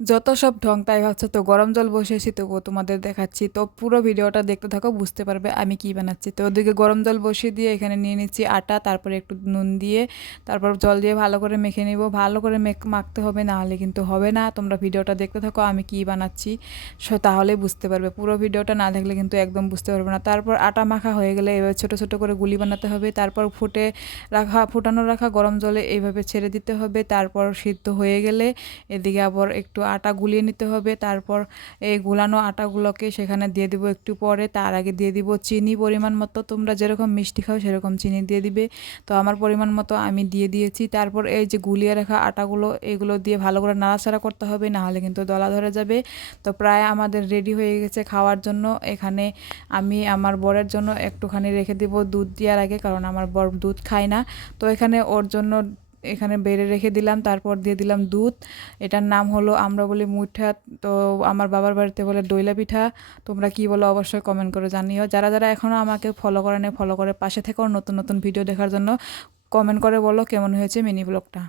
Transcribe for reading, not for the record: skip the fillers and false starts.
যত সব ঢং তাই ভাবছো, তো গরম জল বসিয়েছি তবুও তোমাদের দেখাচ্ছি। তো পুরো ভিডিওটা দেখতে থাকো, বুঝতে পারবে আমি কি বানাচ্ছি। তো ওদিকে গরম জল বসিয়ে দিয়ে এখানে নিয়ে নিচ্ছি আটা, তারপরে একটু নুন দিয়ে তারপর জল দিয়ে ভালো করে মেখে নিব। ভালো করে মাখতে হবে, না হলে কিন্তু হবে না। তোমরা ভিডিওটা দেখতে থাকো আমি কি বানাচ্ছি, তাহলে বুঝতে পারবে। পুরো ভিডিওটা না দেখলে কিন্তু একদম বুঝতে পারবে না। তারপর আটা মাখা হয়ে গেলে এবার ছোট ছোট করে গুলি বানাতে হবে। তারপর ফুটানো রাখা গরম জলে এইভাবে ছেড়ে দিতে হবে। তারপর সিদ্ধ হয়ে গেলে এদিকে আবার একটু আটা গুলিয়ে নিতে হবে। তারপর এই গুলানো আটাগুলোকে সেখানে দিয়ে দিব একটু পরে। তার আগে দিয়ে দিব চিনি পরিমাণ মতো, তোমরা যেরকম মিষ্টি খাও সেরকম চিনি দিয়ে দিবে। তো আমার পরিমাণ মতো আমি দিয়ে দিয়েছি। তারপর এই যে গুলিয়ে রাখা আটাগুলো, এগুলো দিয়ে ভালো করে নাড়াচাড়া করতে হবে, না হলে কিন্তু দলা ধরে যাবে। তো প্রায় আমাদের রেডি হয়ে গেছে খাওয়ার জন্য। এখানে আমি আমার বরের জন্য একটুখানি রেখে দিব দুধ দেওয়ার আগে, কারণ আমার বর দুধ খায় না। তো এখানে ওর জন্য এখানে বেড়ে রেখে দিলাম, তারপর দিয়ে দিলাম দুধ। এটার নাম হলো, আমরা বলি মুঠা, তো আমার বাবার বাড়িতে বলে দইলা পিঠা। তোমরা কি বলো অবশ্যই কমেন্ট করে জানিও। যারা যারা এখনও আমাকে ফলো করে নেই, ফলো করে পাশে থেকেও নতুন নতুন ভিডিও দেখার জন্য কমেন্ট করে বলো কেমন হয়েছে মিনি ব্লগটা।